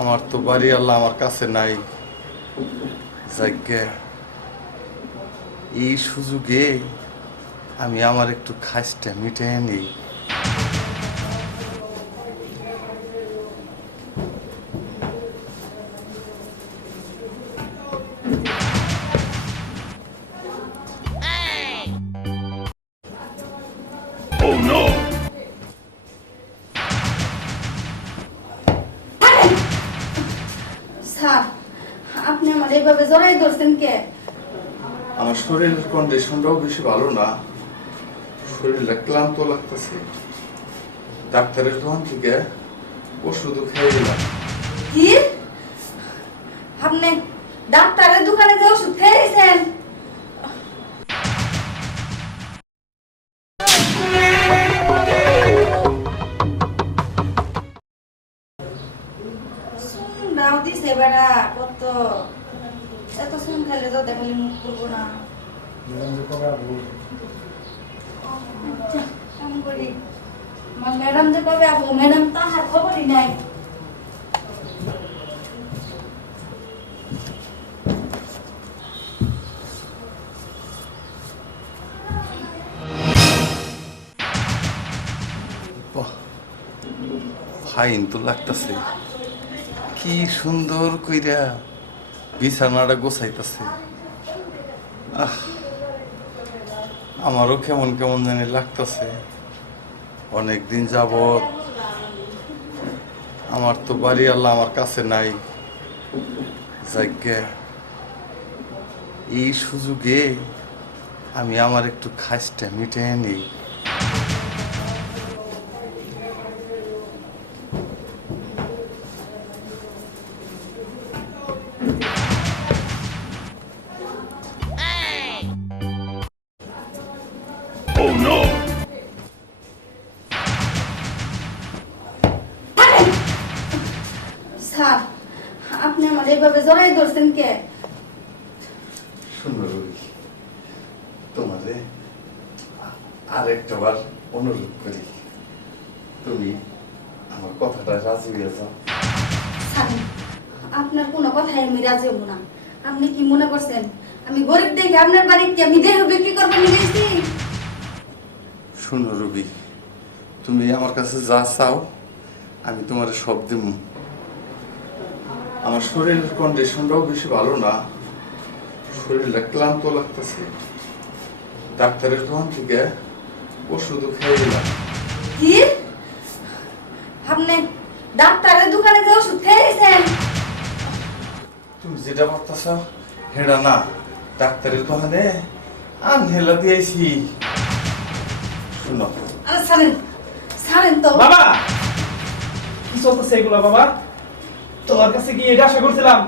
আমার তো বাড়ি আল্লাহ আমার কাছে নাই। এই সুযোগে আমি আমার একটু খাসটা মিটিয়ে নিই। স্যার আপনি আমার এইভাবে জড়াই ধরছেন কে? আমার শরীরের কন্ডিশনটাও বেশি ভালো না। শরীরটা ক্লান্ত লাগতেছে। ডাক্তারের দোকান থেকে ওষুধও খেয়ে দিলাম কি? আপনি ডাক্তারের দোকানে যে ওষুধ খেয়েছেন? কত এত শুন খেলে তো দেখালে মুখ করব না। ম্যাডাম যে কবে আসব? ম্যাডাম তো আর খবরই নাই। ফাইন তো লাগতেছে। কি সুন্দর কইরা বিছানাটা গোছাইতেছে। আমারও কেমন কেমন জানি লাগতেছে। অনেক দিন যাবত আমার তো বাড়ি আল্লাহ আমার কাছে নাই। যাজ্ঞা এই সুযোগে আমি আমার একটু খাসটা মিটে নিই। স্যার আপনি আমার এইভাবে জড়াই ধরছেন কে? সুন্দর তোমারে আর একটা অনুরোধ করি। তুমি আমার কথাটা রাজি হয়ে যাও। আপনার কোনো কথাই আমি রাজি হব না। আপনি কি মনে করছেন আমি গরিব দেখে আপনার বাড়িতে আমি দেহ বিক্রি করব নিয়ে গেছি? শুনো রবি তুমি আমার কাছে যা চাও আমি তোমার সব দিব আমার শরীরের কন্ডিশনটাও বেশি ভালো না। শরীরটা ক্লান্ত লাগতেছে। ডাক্তারের দোকান থেকে ওষুধও খেয়ে দিলাম কি? আপনি ডাক্তারের দোকানে যে ওষুধ খেয়েছেন তুমি যেটা ভাবতেছ হেডা না। ডাক্তারের দোকানে আনহেলা দিয়েছি। শুনো। আরে ছাড়েন ছাড়েন তো। বাবা! কি চলতেছে এগুলো বাবা? তোমার কাছে গিয়ে এটা আশা করছিলাম,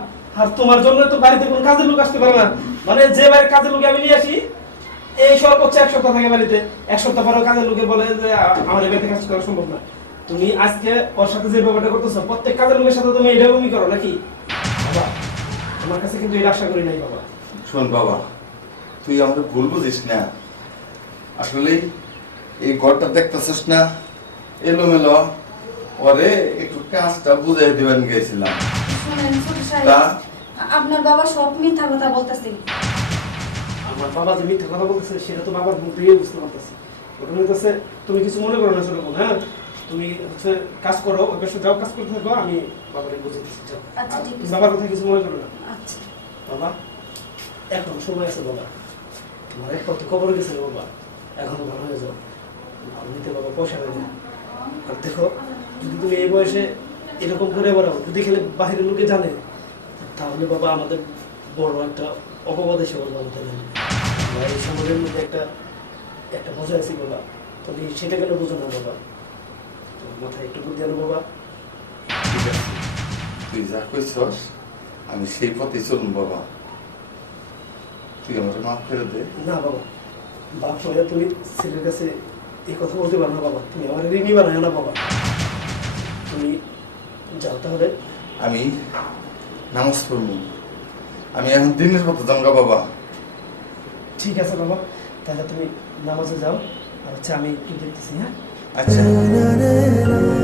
আর তোমার জন্য তো বাড়িতে কোনো কাজের লোক আসতে পারে না। মানে যে বাড়ির কাজের লোক আমি নিয়ে আসি, এই সর্বোচ্চ এক সপ্তাহ থাকে বাড়িতে। এক সপ্তাহ পরে কাজের লোকে বলে যে আমার বাড়িতে কাজ করা সম্ভব না। তুমি আজকে ওর সাথে যে ব্যাপারটা করতেছো, প্রত্যেক কাজের লোকের সাথে তুমি এরকমই করো নাকি? বাবা আমার কাছে কিন্তু এটা আশা করি নাই, বাবা। শোন বাবা, তুই আমাকে ভুল বুঝিস না। আসলে এই ঘরটা দেখতেছিস না? এলোমেলো। ওরে একটু কাজটা বুঝাই দিবেন গেছিলাম। শুনেন ছোট সাহেব তা? আপনার বাবা সব মিথ্যা কথা বলতেছে। আমার বাবা যে মিথ্যা কথা বলতেছে সেটা তো বাবার মুখ দিয়ে বুঝতে পারতেছে। ওটা হইতেছে তুমি কিছু মনে করো না ছোট বোন হ্যাঁ? তুমি হচ্ছে কাজ করো ওই পাশে যাও কাজ করতে থাকো আমি বাবাকে বুঝে দিচ্ছি যাও। আচ্ছা, ঠিক আছে। বাবার কথা কিছু মনে করো না। আচ্ছা। বাবা এখন সময় আছে বাবা। তোমার এক কত খবর গেছে বাবা। এখনও ভালো হয়ে যাও। নিতে বাবা পয়সা নেই না আর দেখো যদি তুমি এই বয়সে এরকম করে বেড়াও যদি খেলে বাহিরের লোকে জানে তাহলে বাবা আমাদের বড় একটা অপবাদ এসে বলব আমাদের এই সমাজের মধ্যে একটা একটা বোঝা আছি বাবা। তুমি সেটা কেন বোঝো না বাবা? মাথায় একটু বুদ্ধি আনো বাবা। ঠিক আছে। তুই যা কইছস আমি সেই পথে চলুন বাবা। তুই আমার মাফ করে দে। না বাবা বাপ হয়ে তুমি ছেলের কাছে এই কথা বলতে পারো না বাবা তুমি আমার ঋণই বানায় না বাবা। তুমি যাও তাহলে। আমি নামাজ পড়ব। আমি এখন দিনের মতো জমগা বাবা। ঠিক আছে বাবা তাহলে তুমি নামাজে যাও। আচ্ছা হচ্ছে আমি একটু দেখতেছি হ্যাঁ? আচ্ছা।